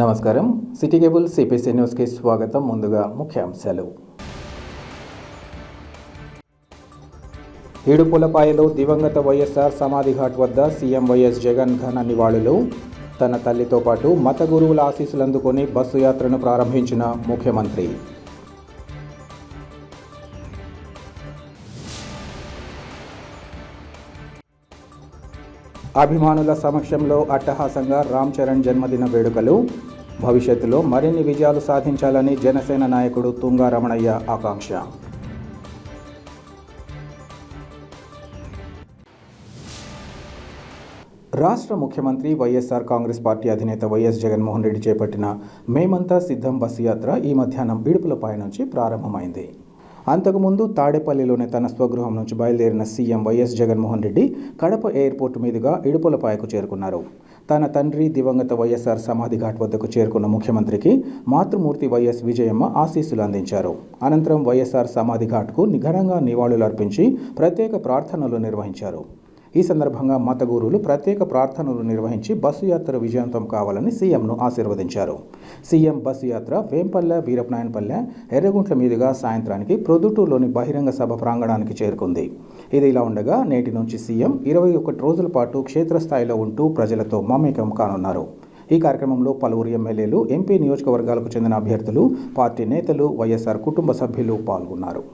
నమస్కారం. City cable CPC న్యూస్కి స్వాగతం. ముందుగా ముఖ్యాంశాలు. ఇడుపులపాయలో దివంగత వైఎస్ఆర్ సమాధి ఘాట్ వద్ద సీఎం వైఎస్ జగన్ ఘన నివాళులు. తన తల్లితో పాటు మత గురువుల ఆశీస్సులు అందుకొని బస్సు యాత్రను ప్రారంభించిన ముఖ్యమంత్రి. అభిమానుల సమక్షంలో అట్టహాసంగా రామ్ చరణ్ జన్మదిన వేడుకలు. భవిష్యత్తులో మరిన్ని విజయాలు సాధించాలని జనసేన నాయకుడు తుంగా రమణయ్య ఆకాంక్ష. రాష్ట్ర ముఖ్యమంత్రి వైఎస్ఆర్ కాంగ్రెస్ పార్టీ అధినేత వైఎస్ జగన్మోహన్ రెడ్డి చేపట్టిన మేమంతా సిద్ధం బస్సు యాత్ర ఈ మధ్యాహ్నం ఇడుపులపాయ నుంచి ప్రారంభమైంది. అంతకుముందు తాడేపల్లిలోని తన స్వగృహం నుంచి బయలుదేరిన CM YS Jaganmohan Reddy Kadapa airport మీదుగా ఇడుపులపాయకు చేరుకున్నారు. తన తండ్రి దివంగత వైఎస్ఆర్ సమాధి ఘాట్ వద్దకు చేరుకున్న ముఖ్యమంత్రికి మాతృమూర్తి వైఎస్ విజయమ్మ ఆశీస్సులు అందించారు. అనంతరం వైఎస్ఆర్ సమాధి ఘాట్కు ఘనంగా నివాళులు అర్పించి ప్రత్యేక ప్రార్థనలు నిర్వహించారు. ఈ సందర్భంగా మత గురువులు ప్రత్యేక ప్రార్థనలు నిర్వహించి బస్సు యాత్ర విజయవంతం కావాలని సీఎంను ఆశీర్వదించారు. సీఎం బస్సు యాత్ర వేంపల్లె, వీరపనాయనపల్లె, ఎర్రగుంట్ల మీదుగా సాయంత్రానికి ప్రొద్దుటూరులోని బహిరంగ సభ ప్రాంగణానికి చేరుకుంది. ఇది ఇలా ఉండగా నేటి నుంచి సీఎం 21 రోజుల పాటు క్షేత్రస్థాయిలో ఉంటూ ప్రజలతో మమేకం కానున్నారు. ఈ కార్యక్రమంలో పలువురు ఎమ్మెల్యేలు, ఎంపీ నియోజకవర్గాలకు చెందిన అభ్యర్థులు, పార్టీ నేతలు, వైఎస్ఆర్ కుటుంబ సభ్యులు పాల్గొన్నారు.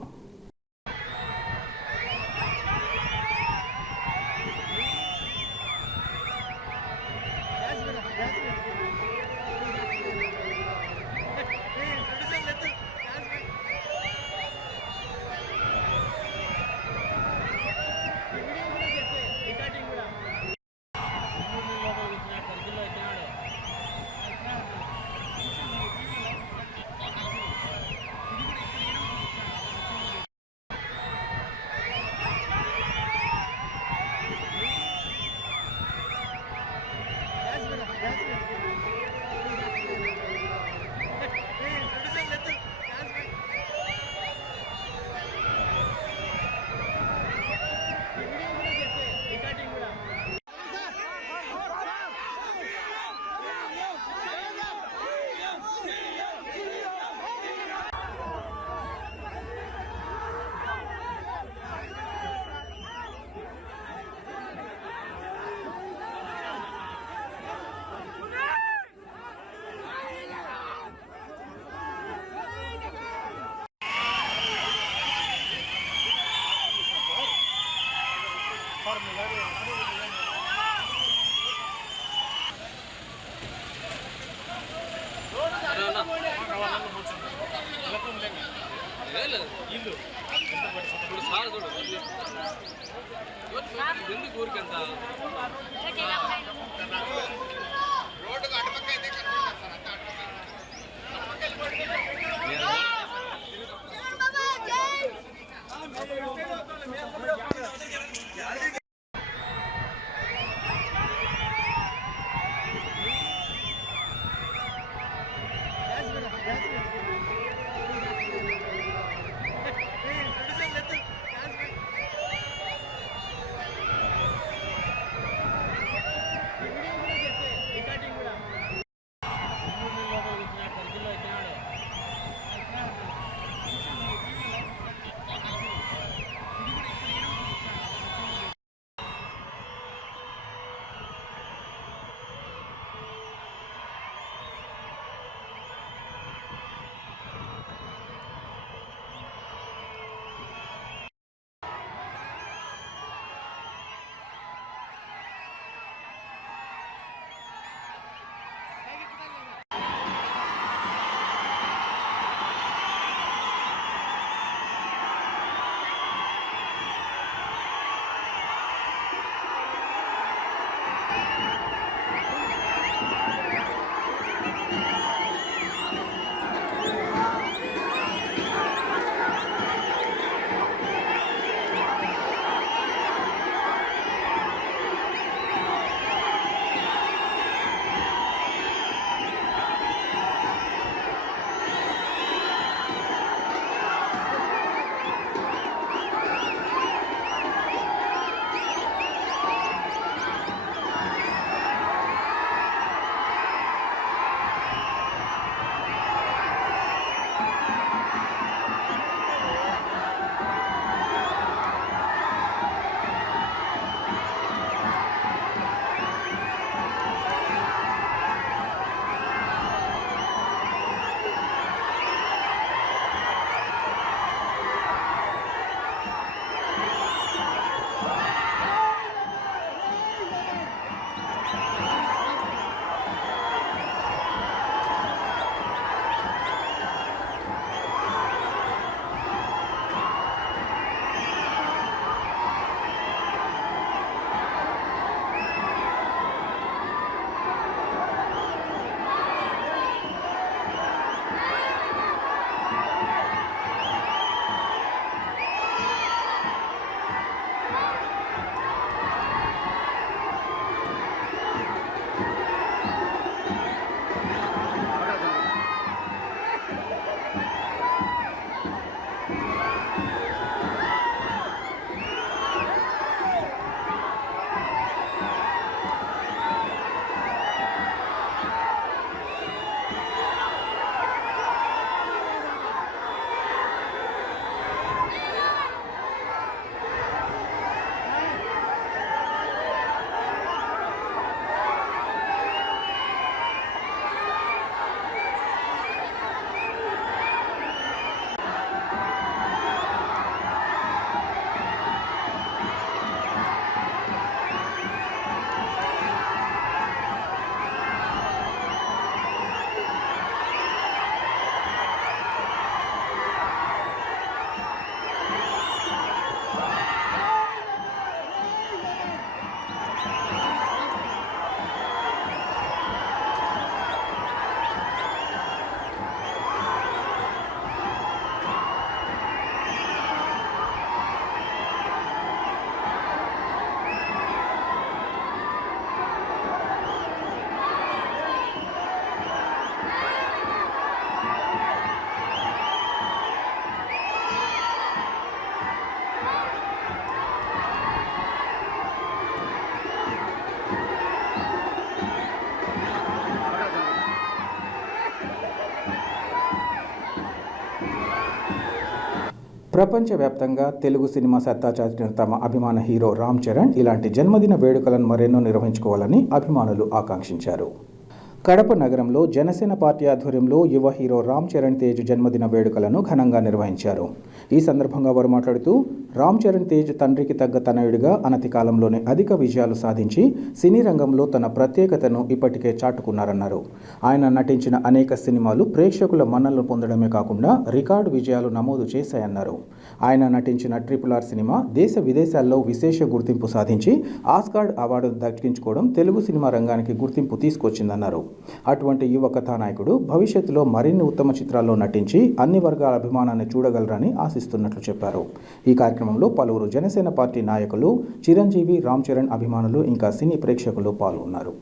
ప్రపంచవ్యాప్తంగా తెలుగు సినిమా సత్తా చాటిన తమ అభిమాన హీరో రామ్ చరణ్ ఇలాంటి జన్మదిన వేడుకలను మరెన్నో నిర్వహించుకోవాలని అభిమానులు ఆకాంక్షించారు. కడప నగరంలో జనసేన పార్టీ ఆధ్వర్యంలో యువ హీరో రామ్ చరణ్ తేజ్ జన్మదిన వేడుకలను ఘనంగా నిర్వహించారు. ఈ సందర్భంగా వారు మాట్లాడుతూ రామ్ చరణ్ తేజ్ తండ్రికి తగ్గ తనయుడిగా అనతి కాలంలోనే అధిక విజయాలు సాధించి సినీ రంగంలో తన ప్రత్యేకతను ఇప్పటికే చాటుకున్నారన్నారు. ఆయన నటించిన అనేక సినిమాలు ప్రేక్షకుల మన్ననలు పొందడమే కాకుండా రికార్డు విజయాలు నమోదు చేశాయన్నారు. ఆయన నటించిన RRR సినిమా దేశ విదేశాల్లో విశేష గుర్తింపు సాధించి ఆస్కార్ అవార్డు దక్కించుకోవడం తెలుగు సినిమా రంగానికి గుర్తింపు తీసుకొచ్చిందన్నారు. అటువంటి యువ కథానాయకుడు భవిష్యత్తులో మరిన్ని ఉత్తమ చిత్రాల్లో నటించి అన్ని వర్గాల అభిమానాన్ని చూడగలరని ఆశిస్తున్నట్లు చెప్పారు. ఈ కార్యక్రమంలో పలువురు జనసేన పార్టీ నాయకులు, చిరంజీవి, రామ్ చరణ్ అభిమానులు ఇంకా సినీ ప్రేక్షకులు పాల్గొన్నారు.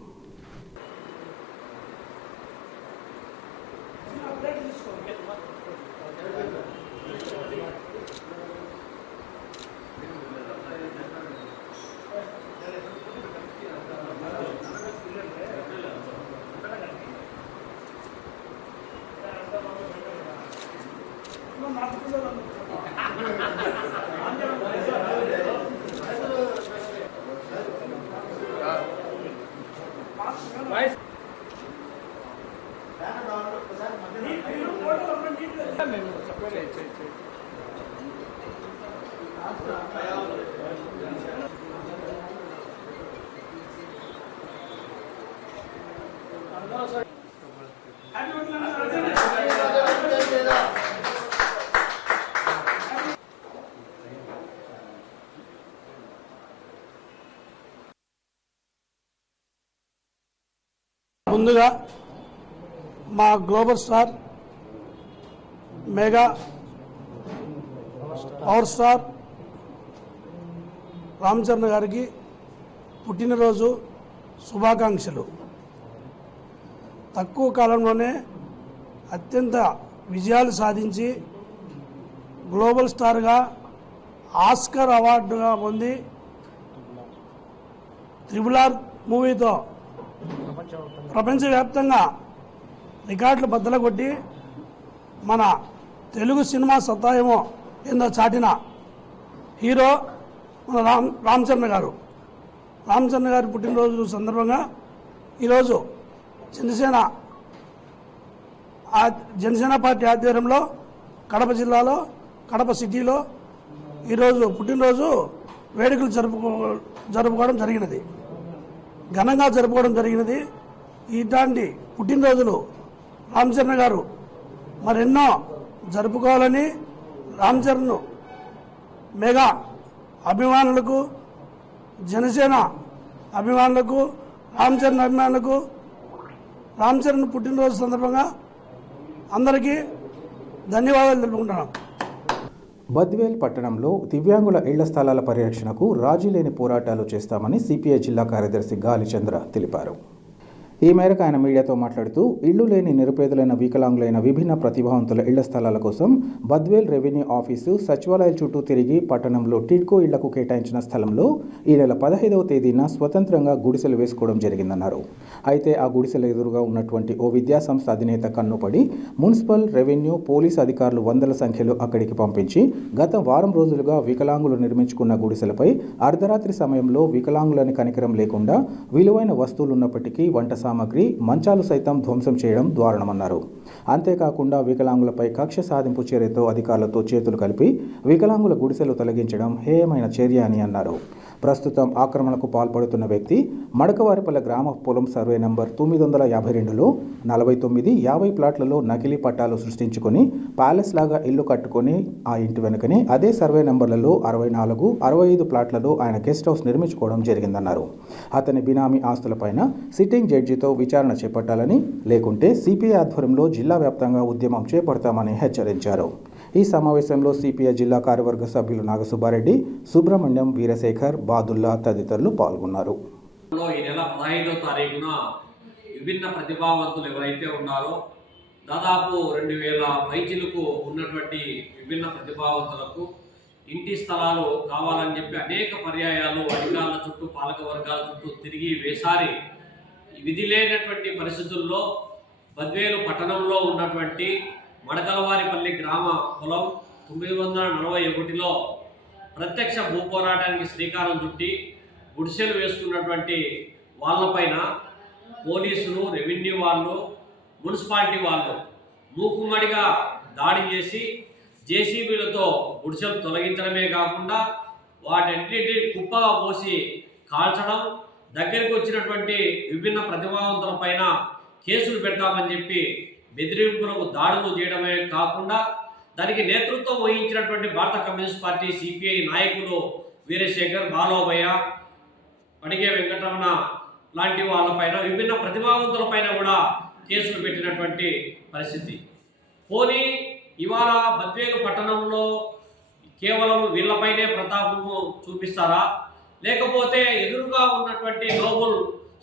ముందుగా మా global star mega power star Ram Charan గారికి పుట్టినరోజు శుభాకాంక్షలు. తక్కువ కాలంలోనే అత్యంత విజయాలు సాధించి గ్లోబల్ స్టార్గా ఆస్కార్ అవార్డుగా పొంది RRR మూవీతో ప్రపంచవ్యాప్తంగా రికార్డులు బద్దలు కొట్టి మన తెలుగు సినిమా సత్తా ఏమో ఏందో చాటిన హీరో మన రామ్ చరణ్ గారు. రామ్ చరణ్ గారి పుట్టినరోజు సందర్భంగా ఈరోజు జనసేన పార్టీ ఆధ్వర్యంలో కడప జిల్లాలో కడప సిటీలో ఈరోజు పుట్టినరోజు వేడుకలు జరుపుకోవడం జరిగినది, ఘనంగా జరుపుకోవడం జరిగినది. ఇలాంటి పుట్టినరోజులు రామ్ చరణ్ గారు మరెన్నో జరుపుకోవాలని రామ్ చరణ్ మెగా అభిమానులకు, జనసేన అభిమానులకు, రామ్ చరణ్ అభిమానులకు రామ్ చరణ్ పుట్టినరోజు సందర్భంగా అందరికీ ధన్యవాదాలు తెలుపుకుంటున్నాం. బద్వేల్ పట్టణంలో దివ్యాంగుల ఇళ్ల స్థలాల పరిరక్షణకు రాజీలేని పోరాటాలు చేస్తామని సిపిఐ జిల్లా కార్యదర్శి గాలిచంద్ర తెలిపారు. ఈ మేరకు ఆయన మీడియాతో మాట్లాడుతూ ఇళ్లు లేని నిరుపేదలైన వికలాంగులైన విభిన్న ప్రతిభావంతుల ఇళ్ల స్థలాల కోసం బద్వేల్ రెవెన్యూ ఆఫీసు సచివాలయాల చుట్టూ తిరిగి పట్టణంలో టిడ్కో ఇళ్లకు కేటాయించిన స్థలంలో ఈ నెల 15వ తేదీన స్వతంత్రంగా గుడిసెలు వేసుకోవడం జరిగిందన్నారు. అయితే ఆ గుడిసెల ఎదురుగా ఉన్నటువంటి ఓ విద్యాసంస్థ అధినేత కన్నుపడి మున్సిపల్, రెవెన్యూ, పోలీసు అధికారులు వందల సంఖ్యలో అక్కడికి పంపించి గత వారం రోజులుగా వికలాంగులు నిర్మించుకున్న గుడిసెలపై అర్ధరాత్రి సమయంలో వికలాంగులని కనికరం లేకుండా విలువైన వస్తువులున్నప్పటికీ వంట సామగ్రి, మంచాలు సైతం ధ్వంసం చేయడం దారుణమన్నారు. అంతేకాకుండా వికలాంగులపై కక్ష సాధింపు చర్యతో అధికారులతో చేతులు కలిపి వికలాంగుల గుడిసెలు తొలగించడం హేయమైన చర్య అని అన్నారు. ప్రస్తుతం ఆక్రమణకు పాల్పడుతున్న వ్యక్తి మడకవారిపల్లె గ్రామ పొలం సర్వే నంబర్ 952లో 49-50 ప్లాట్లలో నకిలీ పట్టాలు సృష్టించుకొని ప్యాలెస్ లాగా ఇల్లు కట్టుకొని ఆ ఇంటి వెనుకనే అదే సర్వే నంబర్లలో 64, 65 ప్లాట్లలో ఆయన గెస్ట్ హౌస్ నిర్మించుకోవడం జరిగిందన్నారు. అతని బినామీ ఆస్తులపైన సిట్టింగ్ జడ్జితో విచారణ చేపట్టాలని, లేకుంటే సిపిఐ ఆధ్వర్యంలో జిల్లా వ్యాప్తంగా ఉద్యమం చేపడతామని హెచ్చరించారు. ఈ సమావేశంలో సిపిఐ జిల్లా కార్యవర్గ సభ్యులు నాగసుబ్బారెడ్డి, సుబ్రహ్మణ్యం, వీరశేఖర్, బాదుల్లా తదితరులు పాల్గొన్నారు. ఈ నెల 15వ తారీఖున విభిన్న ప్రతిభావంతులు ఎవరైతే ఉన్నారో దాదాపు 2000 పైచిలకు ఉన్నటువంటి విభిన్న ప్రతిభావంతులకు ఇంటి స్థలాలు కావాలని చెప్పి అనేక పర్యాయాలు అధికారుల చుట్టూ, పాలక వర్గాల చుట్టూ తిరిగి వేసారి విధి లేనటువంటి పరిస్థితుల్లో బద్వేలు పట్టణంలో ఉన్నటువంటి మడకలవారిపల్లి గ్రామ పొలం 1941లో ప్రత్యక్ష భూ పోరాటానికి శ్రీకారం చుట్టి గుడిసెలు వేసుకున్నటువంటి వాళ్ళపైన పోలీసులు, రెవెన్యూ వాళ్ళు, మున్సిపాలిటీ వాళ్ళు మూకుమ్మడిగా దాడి చేసి జేసీబీలతో గుడిసెలు తొలగించడమే కాకుండా వాటన్నిటిని కుప్పగా పోసి కాల్చడం, దగ్గరికి వచ్చినటువంటి విభిన్న ప్రతిభావంతులపైన కేసులు పెడతామని చెప్పి బెదిరింపులకు దాడులు చేయడమే కాకుండా దానికి నేతృత్వం వహించినటువంటి భారత కమ్యూనిస్ట్ పార్టీ సిపిఐ నాయకులు వీరశేఖర్, బాలోభయ్య, అడిగే వెంకటరమణ లాంటి వాళ్ళపైన, విభిన్న ప్రతిభావంతులపైన కూడా కేసులు పెట్టినటువంటి పరిస్థితి. పోనీ ఇవాళ బద్వేలు పట్టణంలో కేవలం వీళ్ళపైనే ప్రతాపము చూపిస్తారా, లేకపోతే ఎదురుగా ఉన్నటువంటి నోబుల్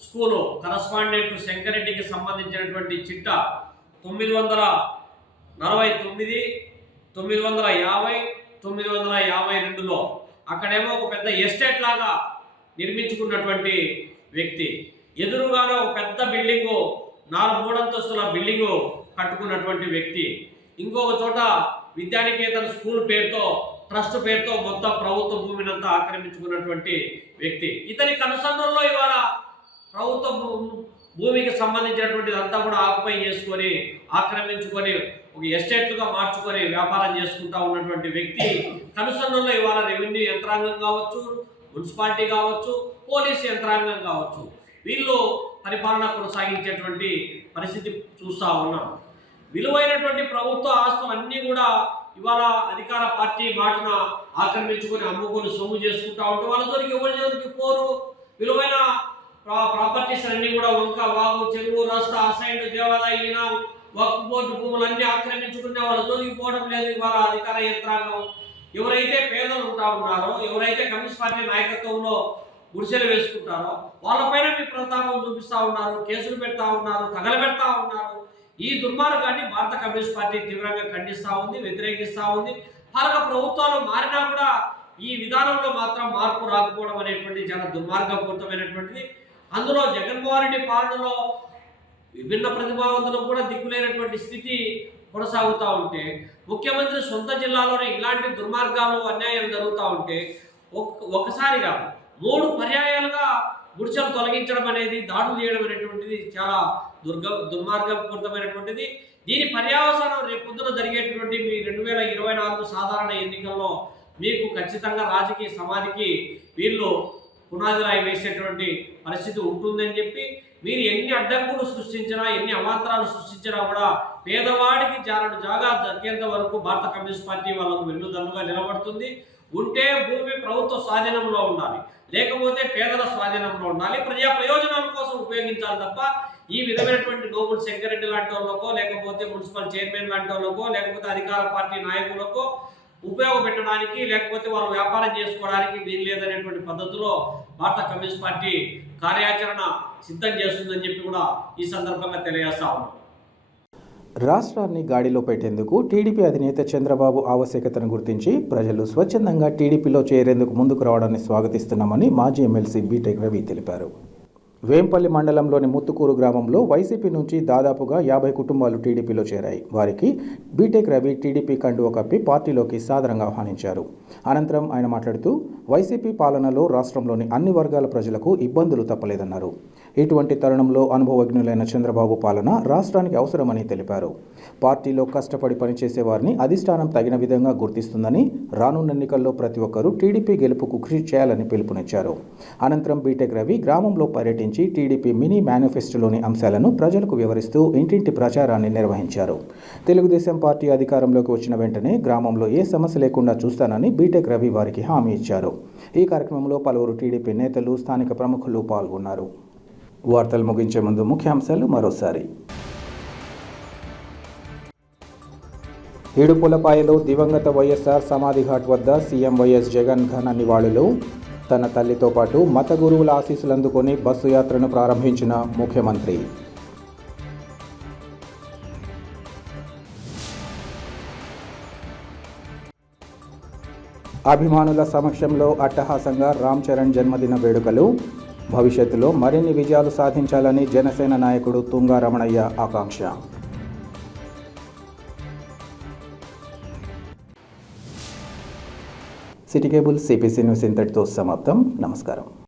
స్కూలు కరస్పాండెంట్ శంకరెడ్డికి సంబంధించినటువంటి చిట్ట 949, 950, 952లో అక్కడేమో ఒక పెద్ద ఎస్టేట్ లాగా నిర్మించుకున్నటువంటి వ్యక్తి, ఎదురుగానే ఒక పెద్ద బిల్డింగు, 3 అంతస్తుల బిల్డింగు కట్టుకున్నటువంటి వ్యక్తి, ఇంకొక చోట విద్యానికేతన్ స్కూల్ పేరుతో, ట్రస్ట్ పేరుతో మొత్తం ప్రభుత్వ భూమినంతా ఆక్రమించుకున్నటువంటి వ్యక్తి. ఇతని కనుసన్నల్లో ఇవాళ ప్రభుత్వ భూమికి సంబంధించినటువంటిది అంతా కూడా ఆక్యుపై చేసుకొని, ఆక్రమించుకొని, ఒక ఎస్టేట్లుగా మార్చుకొని వ్యాపారం చేసుకుంటా ఉన్నటువంటి వ్యక్తి కనుసన్నల్లో ఇవాళ రెవెన్యూ యంత్రాంగం కావచ్చు, మున్సిపాలిటీ కావచ్చు, పోలీసు యంత్రాంగం కావచ్చు, వీళ్ళు పరిపాలన కొనసాగించేటువంటి పరిస్థితి చూస్తూ ఉన్నాం. విలువైనటువంటి ప్రభుత్వ ఆస్తులు అన్నీ కూడా ఇవాళ అధికార పార్టీ మాటన ఆక్రమించుకొని అమ్ముకొని సొమ్ము చేసుకుంటా ఉంటే వాళ్ళ జోలికి ఎవరి జోలికి పోరు. విలువైన ప్రాపర్టీస్ అన్నీ కూడా వంక, వాగు, చెరువు, రస్తా, అసైన్డ్, దేవాలయ, వక్ఫ్ బోర్డు భూములన్నీ ఆక్రమించుకునే వాళ్ళ జోలికి పోవడం లేదు ఇవాళ అధికార యంత్రాంగం. ఎవరైతే పేదలు ఉంటా ఉన్నారో, ఎవరైతే కమ్యూనిస్ట్ పార్టీ నాయకత్వంలో గుడిసెలు వేసుకుంటారో వాళ్ళపైన మీ ప్రతాపం చూపిస్తూ ఉన్నారు, కేసులు పెడతా ఉన్నారు, తగలబెడతా ఉన్నారు. ఈ దుర్మార్గాన్ని భారత కమ్యూనిస్ట్ పార్టీ తీవ్రంగా ఖండిస్తూ ఉంది, వ్యతిరేకిస్తూ ఉంది. పాలక ప్రభుత్వాలు మారినా కూడా ఈ విధానంలో మాత్రం మార్పు రాకపోవడం అనేటువంటి చాలా దుర్మార్గపూరితమైనటువంటిది. అందులో జగన్మోహన్ రెడ్డి పాలనలో విభిన్న ప్రతిభావంతులకు కూడా దిక్కులేనటువంటి స్థితి కొనసాగుతూ ఉంటే, ముఖ్యమంత్రి సొంత జిల్లాలోనే ఇలాంటి దుర్మార్గాలు, అన్యాయాలు జరుగుతూ ఉంటే ఒకసారి కాదు 3 పర్యాయాలుగా గుడిసెలు తొలగించడం అనేది, దాడులు చేయడం అనేటువంటిది చాలా దుర్మార్గపూరితమైనటువంటిది. దీని పర్యావసానం రేపు పొద్దున జరిగేటువంటి మీ 2024 సాధారణ ఎన్నికల్లో మీకు ఖచ్చితంగా రాజకీయ సమాధికి వీళ్ళు పునాదిరాయి వేసేటువంటి పరిస్థితి ఉంటుందని చెప్పి, మీరు ఎన్ని అడ్డంకులు సృష్టించినా, ఎన్ని అవాంతరాలు సృష్టించినా కూడా పేదవాడికి జారడు జాగా దక్కేంత వరకు భారత కమ్యూనిస్ట్ పార్టీ వాళ్ళకు వెన్నుదన్నుగా నిలబడుతుంది. ఉంటే భూమి ప్రభుత్వ స్వాధీనంలో ఉండాలి, లేకపోతే పేదల స్వాధీనంలో ఉండాలి, ప్రజా ప్రయోజనాల కోసం ఉపయోగించాలి తప్ప ఈ విధమైనటువంటి నోబుల్ శంకరెడ్డి లాంటి వాళ్ళకో, లేకపోతే మున్సిపల్ చైర్మన్ లాంటి వాళ్ళకో, లేకపోతే అధికార పార్టీ నాయకులకో ఉపయోగపెట్టడానికి, లేకపోతే వాళ్ళు వ్యాపారం చేసుకోవడానికి వీలు లేదనేటువంటి పద్ధతిలో భారత కమ్యూనిస్ట్ పార్టీ కార్యాచరణ సిద్ధం చేస్తుందని చెప్పి కూడా ఈ సందర్భంగా తెలియజేస్తా ఉన్నాం. రాష్ట్రాన్ని గాడిలో పెట్టేందుకు టీడీపీ అధినేత చంద్రబాబు ఆవశ్యకతను గుర్తించి ప్రజలు స్వచ్ఛందంగా టీడీపీలో చేరేందుకు ముందుకు రావడాన్ని స్వాగతిస్తున్నామని మాజీ ఎమ్మెల్సీ బీటెక్ రవి తెలిపారు. వేంపల్లి మండలంలోని ముత్తుకూరు గ్రామంలో వైసీపీ నుంచి దాదాపుగా 50 కుటుంబాలు టీడీపీలో చేరాయి. వారికి బీటెక్ రవి టీడీపీ కండువా కప్పి పార్టీలోకి సాదరంగా ఆహ్వానించారు. అనంతరం ఆయన మాట్లాడుతూ వైసీపీ పాలనలో రాష్ట్రంలోని అన్ని వర్గాల ప్రజలకు ఇబ్బందులు తప్పలేదన్నారు. ఇటువంటి తరుణంలో అనుభవజ్ఞులైన చంద్రబాబు పాలన రాష్ట్రానికి అవసరమని తెలిపారు. పార్టీలో కష్టపడి పనిచేసే వారిని అధిష్టానం తగిన విధంగా గుర్తిస్తుందని, రానున్న ఎన్నికల్లో ప్రతి ఒక్కరూ టీడీపీ గెలుపుకు కృషి చేయాలని పిలుపునిచ్చారు. అనంతరం బీటెక్ రవి గ్రామంలో పర్యటించి టీడీపీ మినీ మేనిఫెస్టోలోని అంశాలను ప్రజలకు వివరిస్తూ ఇంటింటి ప్రచారాన్ని నిర్వహించారు. తెలుగుదేశం పార్టీ అధికారంలోకి వచ్చిన వెంటనే గ్రామంలో ఏ సమస్య లేకుండా చూస్తానని బీటెక్ రవి వారికి హామీ ఇచ్చారు. ఈ కార్యక్రమంలో పలువురు టీడీపీ నేతలు, స్థానిక ప్రముఖులు పాల్గొన్నారు. వార్తలు ముగించే ముందు ముఖ్యాంశాలు మరోసారి. ఇడుపులపాయలో దివంగత వైఎస్ఆర్ సమాధి ఘాట్ వద్ద సీఎం వైఎస్ జగన్ ఘన నివాళులు. తన తల్లితో పాటు మత గురువుల ఆశీస్సులు అందుకొని బస్సు యాత్రను ప్రారంభించిన ముఖ్యమంత్రి. అభిమానుల సమక్షంలో అట్టహాసంగా రామ్ చరణ్ జన్మదిన వేడుకలు. భవిష్యత్తులో మరిన్ని విజయాలు సాధించాలని జనసేన నాయకుడు తుంగా రమణయ్య ఆకాంక్ష. సిటీ కేబుల్ సిపిసి న్యూస్ ఇంతటితో సమాప్తం. నమస్కారం.